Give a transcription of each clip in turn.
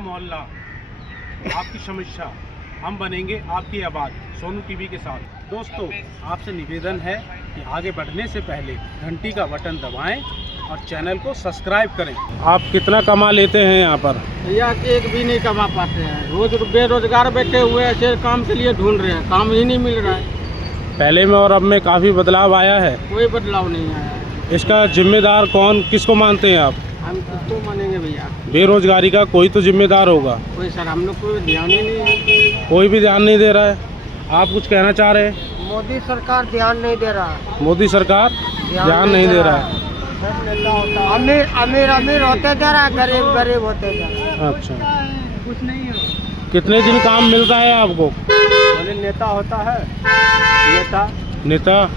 मोहल्ला, आपकी समस्या, हम बनेंगे आपकी आवाज़, सोनू टीवी के साथ। दोस्तों, आपसे निवेदन है कि आगे बढ़ने से पहले घंटी का बटन दबाएं और चैनल को सब्सक्राइब करें। आप कितना कमा लेते हैं यहाँ पर? भैया एक भी नहीं कमा पाते हैं, रोज बेरोजगार बैठे हुए ऐसे काम के लिए ढूंढ रहे हैं, काम ही नहीं मिल रहा है। पहले में और अब में काफ़ी बदलाव आया है। कोई बदलाव नहीं आया है। इसका जिम्मेदार कौन, किसको मानते हैं आप? हम किसको मानेंगे भैया? बेरोजगारी का कोई तो जिम्मेदार होगा। कोई सर, हम लोग को ध्यान ही नहीं है। कोई भी ध्यान नहीं दे रहा है। आप कुछ कहना चाह रहे हैं? मोदी सरकार ध्यान नहीं दे रहा है। मोदी सरकार ध्यान नहीं दे रहा है। अमीर अमीर अमीर होते जा रहा है, गरीब गरीब होते जा रहा है। अच्छा, कुछ नहीं है। कितने दिन काम मिलता है आपको? बोले नेता होता है, नेता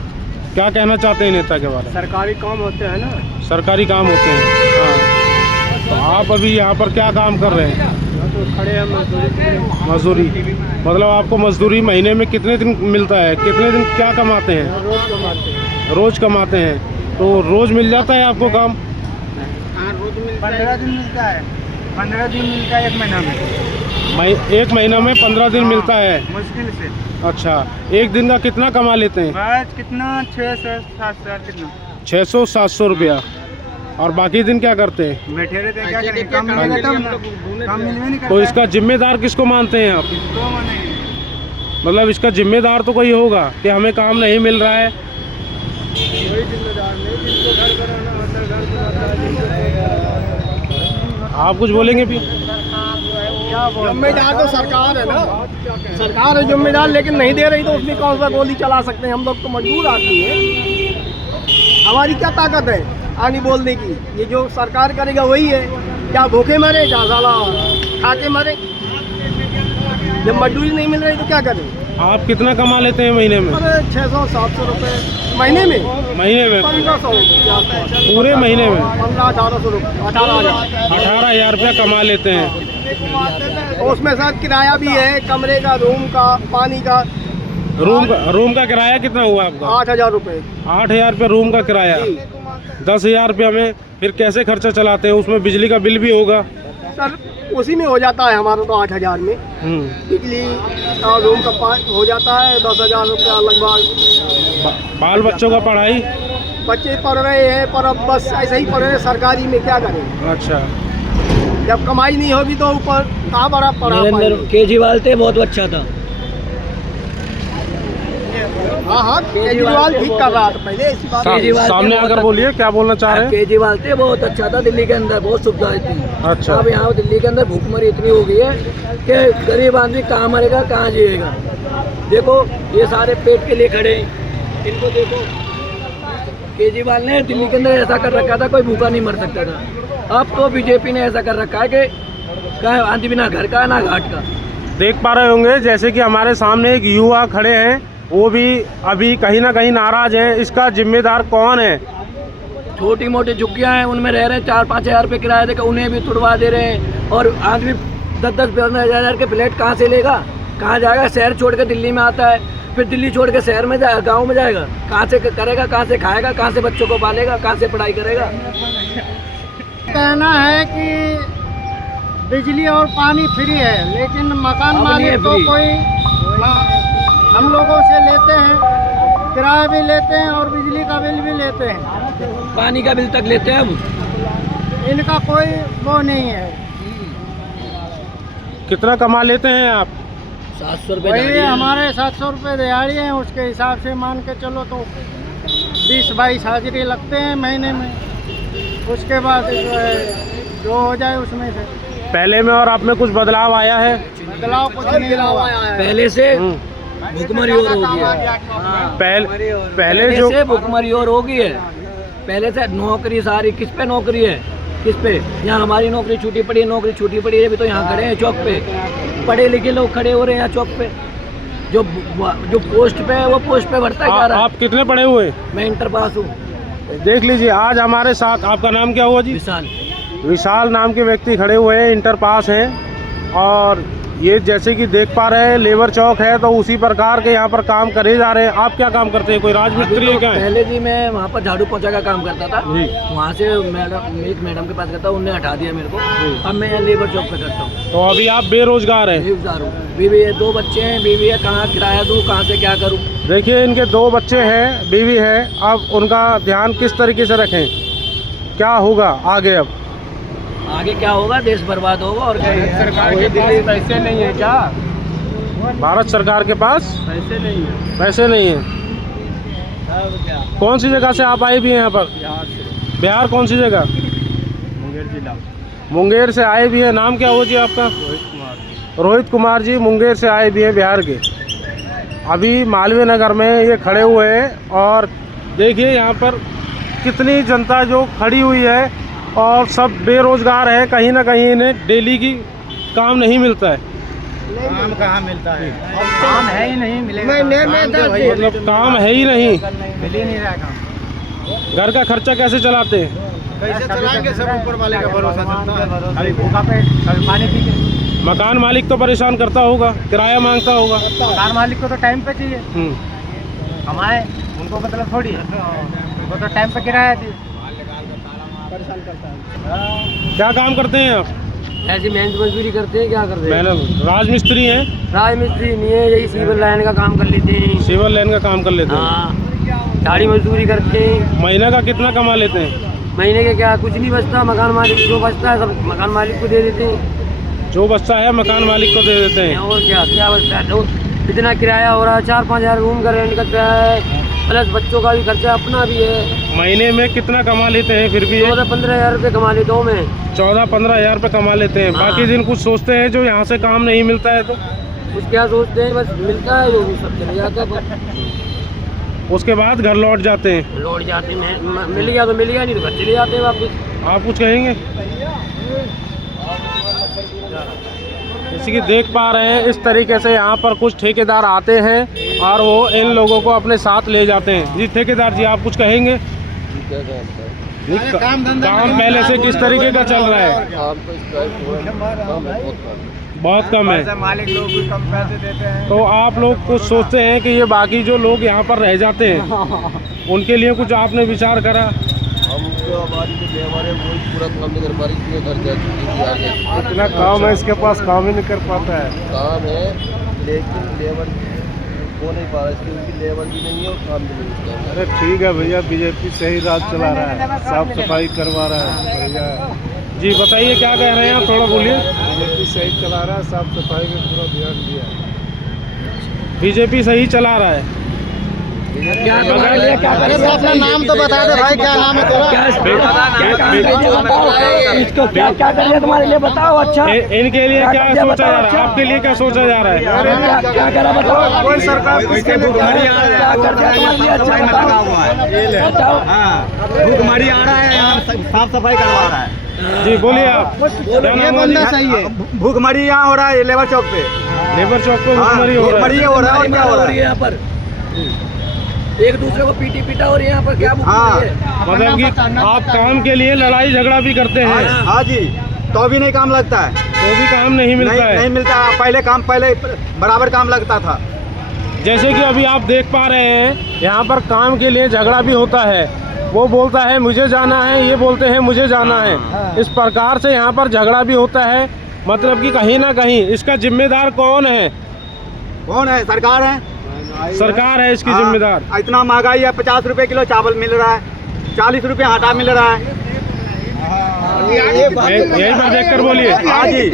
क्या कहना चाहते हैं नेता के बारे में? सरकारी काम होते हैं ना। सरकारी काम होते हैं, हाँ। तो आप अभी यहाँ पर क्या काम कर रहे हैं? तो खड़े हैं मजदूरी। मतलब आपको मजदूरी महीने में कितने दिन मिलता है? कितने दिन क्या कमाते हैं? रोज कमाते हैं। रोज कमाते हैं। तो रोज मिल जाता है आपको काम? हाँ, रोज मिलता है। 15 दिन मिलता है। 15 दिन मिलता है एक महीना में। एक महीना में 15 दिन मिलता है? मुश्किल से। अच्छा, एक दिन का कितना कमा लेते हैं? बस कितना, 600-700 कितना, 600-700 रुपया। और बाकी दिन क्या करते हैं? बैठे रहते हैं, क्या करें? काम मिलवे नहीं करता। तो इसका जिम्मेदार किसको मानते हैं आप? मतलब इसका जिम्मेदार तो कोई होगा कि हमें काम नहीं मिल रहा है। कोई जिम्मेदार नहीं, जिनको घर बनाना होता है घर बनाता है। आप कुछ बोलेंगे भी? जिम्मेदार तो सरकार है ना, सरकार है जिम्मेदार, लेकिन नहीं दे रही तो उसमें कौन सा गोली चला सकते हैं? हम लोग तो मजबूर आदमी है, हमारी क्या ताकत है आगे बोलने की? ये जो सरकार करेगा वही है। क्या भूखे मरे, क्या साला खा के मरे? जब मजदूरी नहीं मिल रही तो क्या करें? आप कितना कमा लेते हैं महीने में? अरे 600-700 रुपये महीने में। महीने में 1500 पूरे महीने में 15-1800 रुपये, 18,000। 18,000 रुपया कमा लेते हैं। तो उसमें साथ किराया भी है, कमरे का, रूम का, पानी का। रूम का किराया कितना हुआ आपका? 8,000 रुपये। 8,000 रुपया रूम का किराया। 10,000 रुपया में फिर कैसे खर्चा चलाते हैं? उसमें बिजली का बिल भी होगा सर, उसी में हो जाता है हमारा तो 8,000 में। बिजली और रूम का हो जाता है 10,000 रुपया लगभग। बाल बच्चों का पढ़ाई? बच्चे पढ़ रहे हैं, पर अब बस ऐसे ही पढ़ रहे हैं, सरकारी में क्या करें? अच्छा, जब कमाई नहीं होगी तो ऊपर कहाँ बड़ा पढ़ा पाएंगे? केजरीवाल थे, बहुत अच्छा था। हाँ, केजरीवाल ठीक कर रहा था पहले, ऐसी बात नहीं। सामने आकर बोलिए, क्या बोलना चाह रहे हैं? केजरीवाल थे, बहुत अच्छा था। दिल्ली के अंदर बहुत सुविधाएं थी। अच्छा। अब यहाँ दिल्ली के अंदर भूखमरी इतनी हो गई है कि गरीब आदमी कहाँ मरेगा, कहाँ जिएगा। देखो ये सारे पेट के लिए खड़े हैं, इनको देखो। केजरीवाल ने दिल्ली के अंदर ऐसा कर रखा था, कोई भूखा नहीं मर सकता था। अब तो बीजेपी ने ऐसा कर रखा है कि आंधी बिना घर का ना घाट का। देख पा रहे होंगे जैसे कि हमारे सामने एक युवा खड़े हैं, वो भी अभी कहीं ना कहीं नाराज हैं। इसका जिम्मेदार कौन है? छोटी मोटी झुग्गियाँ हैं, उनमें रह रहे हैं, 4-5 हज़ार रुपये किराया देकर उन्हें भी तुड़वा दे रहे हैं। और आदमी 10-10-15 हज़ार के फ्लैट कहाँ से लेगा, कहाँ जाएगा? शहर छोड़ के दिल्ली में आता है, फिर दिल्ली छोड़ के शहर में जाएगा, गाँव में जाएगा, कहाँ से करेगा, कहाँ से खाएगा, कहाँ से बच्चों को पालेगा, कहाँ से पढ़ाई करेगा? कहना है कि बिजली और पानी फ्री है, लेकिन मकान मालिक तो कोई हम लोगों से लेते हैं, किराया भी लेते हैं और बिजली का बिल भी लेते हैं, पानी का बिल तक लेते हैं हम। इनका कोई वो नहीं है। कितना कमा लेते हैं आप? 700 रुपये वही हमारे 700 रुपये दिहाड़ी हैं, उसके हिसाब से मान के चलो तो 20-22 हाजिरी लगते हैं महीने में। उसके बाद जो है जो हो जाए उसमें से। पहले में और अब में कुछ बदलाव आया है? बदलाव कुछ नहीं हुआ है। पहले से भुखमरी और हो गई है। पहले जो से भुखमरी और हो गई है। पहले से नौकरी सारी किस पे नौकरी है, किस पे? यहाँ हमारी नौकरी छूटी पड़ी है, नौकरी छूटी पड़ी है, अभी तो यहाँ खड़े हैं चौक पे, पढ़े लिखे लोग खड़े हो रहे हैं यहाँ चौक पे। जो पोस्ट पे है वो पोस्ट पे बढ़ता जा रहा है। आप कितने पढ़े हुए? मैं इंटर पास हूँ। देख लीजिए, आज हमारे साथ, आपका नाम क्या हुआ जी? विशाल। विशाल नाम के व्यक्ति खड़े हुए हैं, इंटर पास हैं और ये जैसे कि देख पा रहे हैं लेबर चौक है, तो उसी प्रकार के यहाँ पर काम करे जा रहे हैं। आप क्या काम करते हैं, कोई राजमिस्त्री है क्या? पहले जी मैं वहाँ पर झाड़ू पोछा का काम करता था, जी। वहाँ से एक मैडम के पास गया था, उनने हटा दिया मेरे को। अब मैं यहाँ लेबर चौक पे करता हूँ। तो अभी आप बेरोजगार हैं? बेरोजगार हूँ, बीवी है, 2 बच्चे हैं, बीवी है, कहाँ किराया दूँ, कहाँ से क्या करूँ। देखिए इनके 2 बच्चे हैं, बीवी है, अब उनका ध्यान किस तरीके से रखें, क्या होगा आगे? अब आगे क्या होगा, देश बर्बाद होगा और क्या। सरकार के पास पैसे नहीं है क्या? भारत सरकार के पास पैसे नहीं है। पैसे नहीं है। कौन सी जगह से आप आए भी हैं यहाँ पर? बिहार से। बिहार कौन सी जगह? मुंगेर जिला। मुंगेर से आए भी हैं। नाम क्या हो जी आपका? रोहित कुमार। रोहित कुमार जी मुंगेर से आए भी हैं, बिहार के। अभी मालवीय नगर में ये खड़े हुए हैं और देखिए यहाँ पर कितनी जनता जो खड़ी हुई है और सब बेरोजगार है। कहीं ना कहीं इन्हें डेली की काम नहीं मिलता है। काम कहाँ मिलता है? काम है ही नहीं, मिलेगा मतलब काम है ही नहीं, मिल ही नहीं रहा काम। घर का खर्चा कैसे चलाते हैं? कैसे चलाएंगे? सब ऊपर वाले का भरोसा चलता है। अभी भूखा पेट, कभी पानी पी के। मकान मालिक तो परेशान करता होगा, किराया मांगता होगा। मकान मालिक को तो टाइम पे चाहिए, कमाए, उनको मतलब थोड़ी है, उनको तो टाइम पे किराया चाहिए। परेशान करता है। क्या काम करते हैं आप? ऐसी मेहनत मजदूरी करते हैं, क्या करते हैं। मैंने राजमिस्त्री हैं? राजमिस्त्री नहीं है, यही सिविल लाइन का काम कर लेते हैं। सिविल लाइन का काम कर लेते हैं। हाँ, झाड़ी मजदूरी करते हैं। महीने का कितना कमा लेते हैं? महीने के क्या, कुछ नहीं बचता। मकान मालिक जो बचता है सब मकान मालिक को दे देते हैं। जो बचता है मकान मालिक को दे देते हैं। और क्या क्या बचता है। तो इतना किराया हो रहा है, 4-5 हज़ार रूम का रेंट का किराया है, प्लस बच्चों का भी खर्चा अपना भी है। महीने में कितना कमा लेते हैं फिर भी? 14-15 हज़ार रुपये कमा लेता हूँ मैं। 14-15 हज़ार रुपये कमा लेते हैं। हाँ। बाकी दिन कुछ सोचते हैं जो यहाँ से काम नहीं मिलता है तो? कुछ क्या सोचते हैं, बस मिलता है जो भी सब चले जाता है। बस उसके बाद घर लौट जाते हैं। लौट जाते हैं, मिल गया तो मिल गया, नहीं तो घर चले जाते हैं वापस। आप कुछ कहेंगे? जैसे कि देख पा रहे हैं इस तरीके से यहाँ पर कुछ ठेकेदार आते हैं और वो इन लोगों को अपने साथ ले जाते हैं। जी ठेकेदार जी, आप कुछ कहेंगे? काम पहले से किस तरीके का चल रहा है? बहुत कम है। मालिक लोग भी कम पैसे देते हैं। तो आप लोग कुछ सोचते हैं कि ये बाकी जो लोग यहाँ पर रह जाते हैं उनके लिए कुछ आपने विचार करा? हम जो हमारी जो लेबर है वो पूरा काम नहीं कर पा रही, इसलिए घर जाती इतना काम है, इसके पास काम ही नहीं कर पाता है। काम है लेकिन लेबर हो नहीं पा रहा, इसकी उनकी लेबर भी नहीं है और काम भी नहीं है। अरे ठीक है भैया, बीजेपी सही राज चला रहा है, साफ सफाई करवा रहा है भैया। जी बताइए क्या कह रहे हैं आप, थोड़ा बोलिए। बीजेपी सही चला रहा है, साफ सफाई में पूरा ध्यान दिया है। बीजेपी सही चला रहा है। क्या अपना नाम तो बता दे भाई, क्या नाम है तेरा? इसको क्या क्या करिए तुम्हारे लिए बताओ। अच्छा इनके लिए क्या सोचा जा रहा है? आपके लिए क्या सोचा जा रहा है? क्या करा बताओ। कोई सरकार भूखमरी आ रहा है, यहाँ साफ सफाई करवा रहा है। जी बोलिए आप। ये बोलना सही है। भूखमरी यहाँ हो रहा है लेबर चौक पे। लेबर चौक पे भूखमरी हो रहा है। हो रहा है और क्या हो रहा है यहाँ पर? एक दूसरे को पीटी पीटा और यहाँ पर क्या भूखमरी है? मतलब कि आप काम के लिए लड़ाई झगड़ा भी करते हैं? हाँ जी, तो भी नहीं काम लगता है, तो भी काम नहीं मिलता है। नहीं मिलता। पहले बराबर काम लगता था। जैसे कि अभी आप देख पा रहे हैं यहाँ पर काम के लिए झगड़ा भी होता है। वो बोलता है मुझे जाना है, ये बोलते हैं मुझे जाना है। इस प्रकार से यहाँ पर झगड़ा भी होता है। मतलब कि कहीं ना कहीं इसका जिम्मेदार कौन है? कौन है? सरकार है। सरकार है इसकी जिम्मेदार। इतना महंगाई है, 50 रुपए किलो चावल मिल रहा है, 40 रुपए आटा मिल रहा है। यही पर देख कर बोलिए। हाँ जी,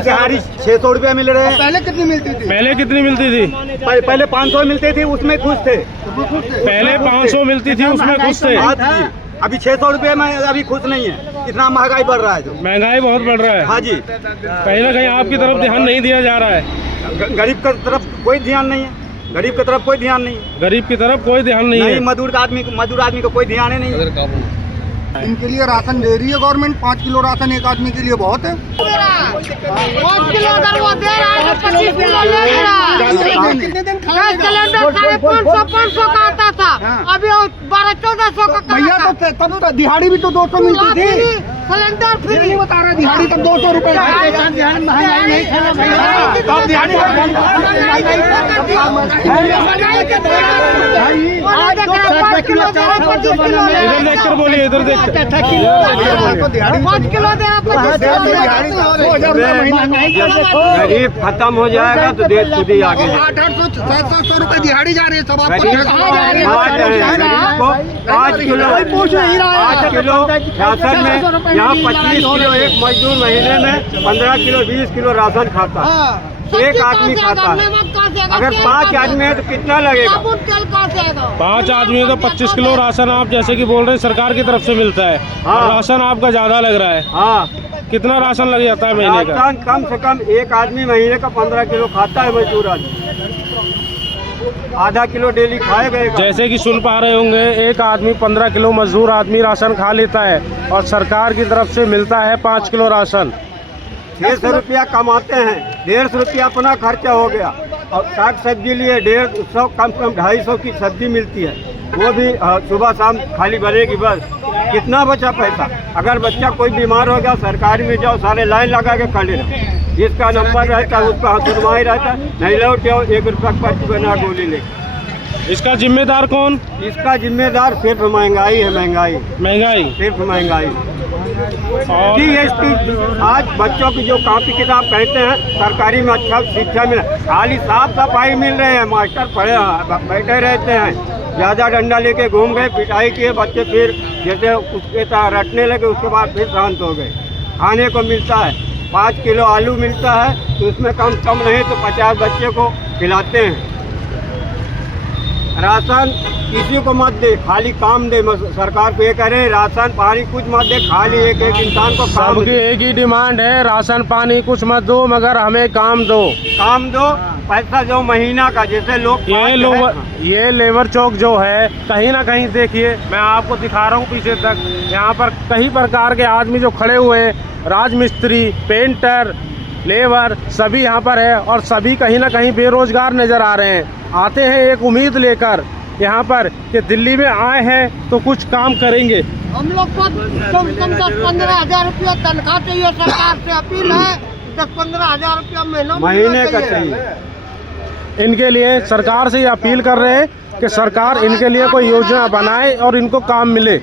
दिहाड़ी 600 रुपया मिल रहे हैं। पहले कितनी मिलती थी? पहले कितनी मिलती थी? पहले 500 मिलती थी, उसमें खुश थे। पहले 500 मिलती थी, उसमें खुश थे। अभी 600 रुपये में अभी खुश नहीं है। इतना महंगाई बढ़ रहा है जो। महंगाई बहुत बढ़ रहा है। हाँ जी, कहीं ना कहीं आपकी तरफ ध्यान नहीं दिया जा रहा है। गरीब की तरफ कोई ध्यान नहीं है। गरीब की तरफ कोई ध्यान नहीं है। गरीब की तरफ कोई ध्यान नहीं है। मजदूर आदमी को कोई ध्यान ही नहीं है। इनके लिए राशन दे रही है गवर्नमेंट। 5 किलो राशन एक आदमी के लिए बहुत है। 5 किलो अगर वो दे रहा है तो 25 किलो ले रहा है। कितने दिन गैस सिलेंडर 550 का आता था, अभी 1200-1400 का भैया तो तब तो दिहाड़ी भी तो 200 मिलती थी। सिलेंडर फ्री नहीं बता रहा दिहाड़ी तब 200 रुपए इधर देखकर बोलिए, इधर देख 5 किलो दे रहा। गरीब खत्म हो जाएगा तो देश खुद ही आगे 800-700 रुपए दिहाड़ी जा रही है सब। 5 किलो राशन में यहाँ 25 किलो एक मजदूर महीने में 15 किलो 20 किलो राशन खाता है। एक आदमी खाता है। अगर 5 आदमी है तो कितना लगेगा? 5 आदमी तो 25 किलो राशन आप जैसे कि बोल रहे हैं सरकार की तरफ से मिलता है। हाँ। राशन आपका ज्यादा लग रहा है। हाँ, कितना राशन लग जाता है महीने का? राशन कम से कम एक आदमी महीने का 15 किलो खाता है मजदूर आदमी। आधा किलो डेली खाएगा। जैसे कि सुन पा रहे होंगे, एक आदमी 15 किलो मजदूर आदमी राशन खा लेता है और सरकार की तरफ से मिलता है 5 किलो राशन। 600 रुपया कमाते हैं, 150 रुपया अपना खर्चा हो गया और साग सब्जी लिए 150 कम से कम 250 की सब्जी मिलती है, वो भी सुबह शाम खाली बनेगी बस। कितना बचा पैसा? अगर बच्चा कोई बीमार हो गया सरकारी में जाओ, सारे लाइन लगा के खड़े रहो। जिसका नंबर रहता है उसका सुनवाई रहता है, नहीं लौट आओ 1 रुपया पर्ची बना गोली ले। इसका जिम्मेदार कौन? इसका जिम्मेदार सिर्फ महंगाई है। महंगाई सिर्फ महंगाई। और GST आज बच्चों की जो कॉपी किताब कहते हैं सरकारी में अच्छा शिक्षा मिला, खाली साफ सफाई मिल रहे हैं। मास्टर पढ़े बैठे रहते हैं, ज़्यादा डंडा लेके घूम गए, पिटाई किए, बच्चे फिर जैसे उसके रटने लगे, उसके बाद फिर शांत हो गए। खाने को मिलता है 5 किलो आलू मिलता है तो उसमें कम नहीं तो 50 बच्चे को खिलाते हैं। राशन किसी को मत दे, खाली काम दे। सरकार को ये करे राशन पानी कुछ मत दे, खाली एक इंसान को काम सबकी एक ही डिमांड है, राशन पानी कुछ मत दो मगर हमें काम दो। काम दो, पैसा जो महीना का। जैसे लोग ये लेबर चौक जो है, कहीं ना कहीं देखिए, मैं आपको दिखा रहा हूँ पीछे तक, यहाँ पर कई प्रकार के आदमी जो खड़े हुए हैं, राजमिस्त्री, पेंटर, लेबर सभी यहाँ पर है और सभी कहीं ना कहीं बेरोजगार नज़र आ रहे हैं। आते हैं एक उम्मीद लेकर यहाँ पर कि दिल्ली में आए हैं तो कुछ काम करेंगे। हम लोग को कम से कम 10-15 हज़ार रुपया तनख्वाह चाहिए। सरकार से अपील है 10-15 हज़ार रुपया महीने का चाहिए। इनके लिए सरकार से ये अपील कर रहे हैं कि सरकार इनके लिए कोई योजना बनाए और इनको काम मिले।